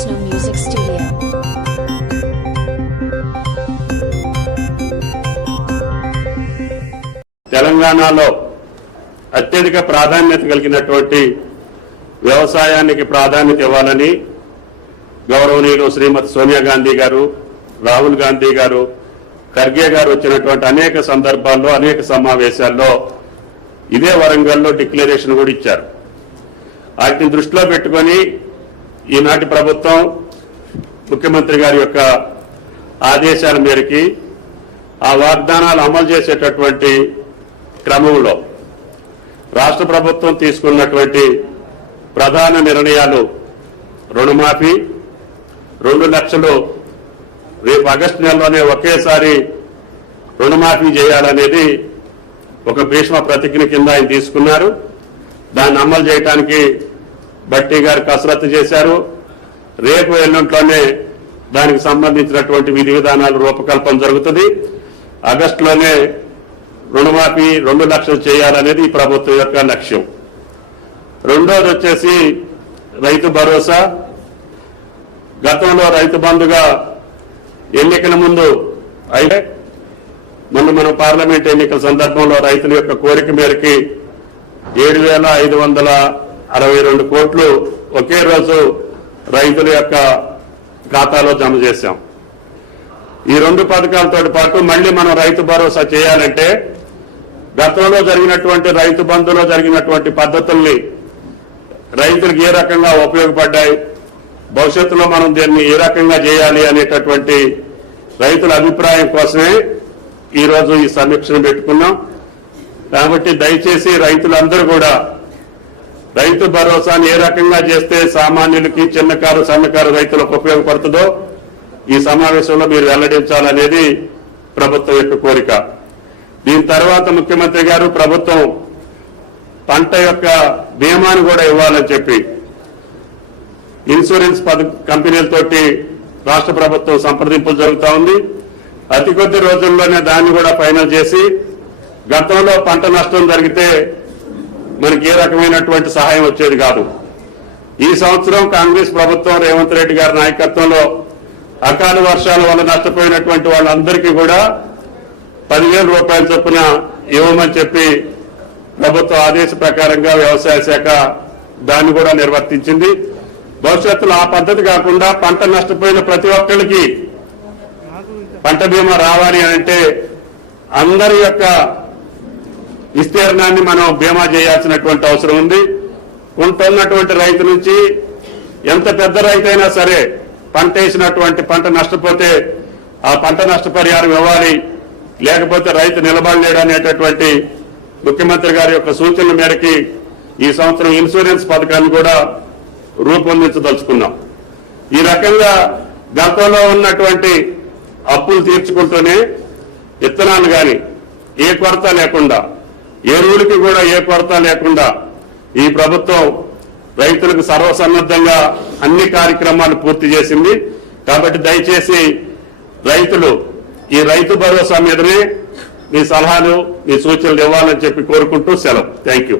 Snow Music Studio. తెలంగాణలో అత్యధిక ప్రాధాన్యత కలిగినటువంటి వ్యవసాయానికి ప్రాధాన్యత ఇవ్వాలని గౌరవనీయులు శ్రీమతి సోనియా గాంధీ గారు, రాహుల్ గాంధీ గారు, ఖర్గే గారు వచ్చినటువంటి అనేక సందర్భాల్లో అనేక సమావేశాల్లో ఇదే వరంగల్లో డిక్లరేషన్ కూడా ఇచ్చారు. వాటిని దృష్టిలో పెట్టుకొని ఈనాటి ప్రభుత్వం ముఖ్యమంత్రి గారి యొక్క ఆదేశాల మేరకి ఆ వాగ్దానాలు అమలు చేసేటటువంటి క్రమంలో రాష్ట్ర ప్రభుత్వం తీసుకున్నటువంటి ప్రధాన నిర్ణయాలు రుణమాఫీ 2 లక్షలు రేపు ఆగస్టు నెలలోనే ఒకేసారి రుణమాఫీ చేయాలనేది ఒక భీష్మ ప్రతిజ్ఞ కింద ఆయన తీసుకున్నారు. దాన్ని అమలు చేయడానికి భట్టి గారు కసరత్తు చేశారు. రేపు ఎల్లుంట్లోనే దానికి సంబంధించినటువంటి విధి విధానాలు రూపకల్పన జరుగుతుంది. ఆగస్టులోనే రుణమాఫీ 2 లక్షలు చేయాలనేది ఈ ప్రభుత్వం యొక్క లక్ష్యం. రెండోది వచ్చేసి రైతు భరోసా. గతంలో రైతు బంధుగా ఎన్నికల ముందు అయితే మనం పార్లమెంట్ ఎన్నికల సందర్భంలో రైతుల యొక్క కోరిక మేరకి 7,562 కోట్లు ఒకే రోజు రైతుల యొక్క ఖాతాలో జమ చేశాం. ఈ 2 పథకాలతో పాటు మళ్లీ మనం రైతు భరోసా చేయాలంటే గతంలో జరిగినటువంటి రైతు బంధులో జరిగినటువంటి పద్ధతుల్ని రైతులకు ఏ రకంగా ఉపయోగపడ్డాయి, భవిష్యత్తులో మనం దీన్ని ఏ రకంగా చేయాలి అనేటటువంటి రైతుల అభిప్రాయం కోసమే ఈరోజు ఈ సమీక్షను పెట్టుకున్నాం. కాబట్టి దయచేసి రైతులందరూ కూడా రైతు భరోసాను ఏ రకంగా చేస్తే సామాన్యులకి, చిన్నకారు సన్నకారు రైతులకు ఉపయోగపడుతుందో ఈ సమావేశంలో మీరు వెల్లడించాలనేది ప్రభుత్వం యొక్క కోరిక. దీని తర్వాత ముఖ్యమంత్రి గారు ప్రభుత్వం పంట యొక్క బీమాను కూడా ఇవ్వాలని చెప్పి ఇన్సూరెన్స్ కంపెనీలతోటి రాష్ట్ర ప్రభుత్వం సంప్రదింపులు జరుగుతూ ఉంది. అతి కొద్ది రోజుల్లోనే దాన్ని కూడా ఫైనల్ చేసి గతంలో పంట నష్టం జరిగితే మనకి ఏ రకమైనటువంటి సహాయం వచ్చేది కాదు. ఈ సంవత్సరం కాంగ్రెస్ ప్రభుత్వం రేవంత్ రెడ్డి గారి నాయకత్వంలో అకాల వర్షాల వల్ల నష్టపోయినటువంటి వాళ్ళందరికీ కూడా 10,000 రూపాయల చొప్పున ఇవ్వమని చెప్పి ప్రభుత్వ ఆదేశ ప్రకారంగా వ్యవసాయ శాఖ దాన్ని కూడా నిర్వర్తించింది. భవిష్యత్తులో ఆ పద్ధతి కాకుండా పంట నష్టపోయిన ప్రతి ఒక్కరికి పంట బీమా రావాలి అంటే అందరి యొక్క విస్తీర్ణాన్ని మనం బీమా చేయాల్సినటువంటి అవసరం ఉంది. ఉంటున్నటువంటి రైతు నుంచి ఎంత పెద్ద రైతైనా సరే పంట వేసినటువంటి పంట నష్టపోతే ఆ పంట నష్టపరిహారం ఇవ్వాలి, లేకపోతే రైతు నిలబడలేడు అనేటటువంటి ముఖ్యమంత్రి గారి యొక్క సూచనల మేరకి ఈ సంవత్సరం ఇన్సూరెన్స్ పథకాన్ని కూడా రూపొందించదలుచుకున్నాం. ఈ రకంగా గతంలో ఉన్నటువంటి అప్పులు తీర్చుకుంటూనే విత్తనాలు కానీ ఏ కొరత లేకుండా, ఎరువులకి కూడా ఏ కొరత లేకుండా ఈ ప్రభుత్వం రైతులకు సర్వసన్నద్ధంగా అన్ని కార్యక్రమాలు పూర్తి చేసింది. కాబట్టి దయచేసి రైతులు ఈ రైతు భరోసా మీదనే మీ సలహాలు, మీ సూచనలు ఇవ్వాలని చెప్పి కోరుకుంటూ సెలవు. Thank you.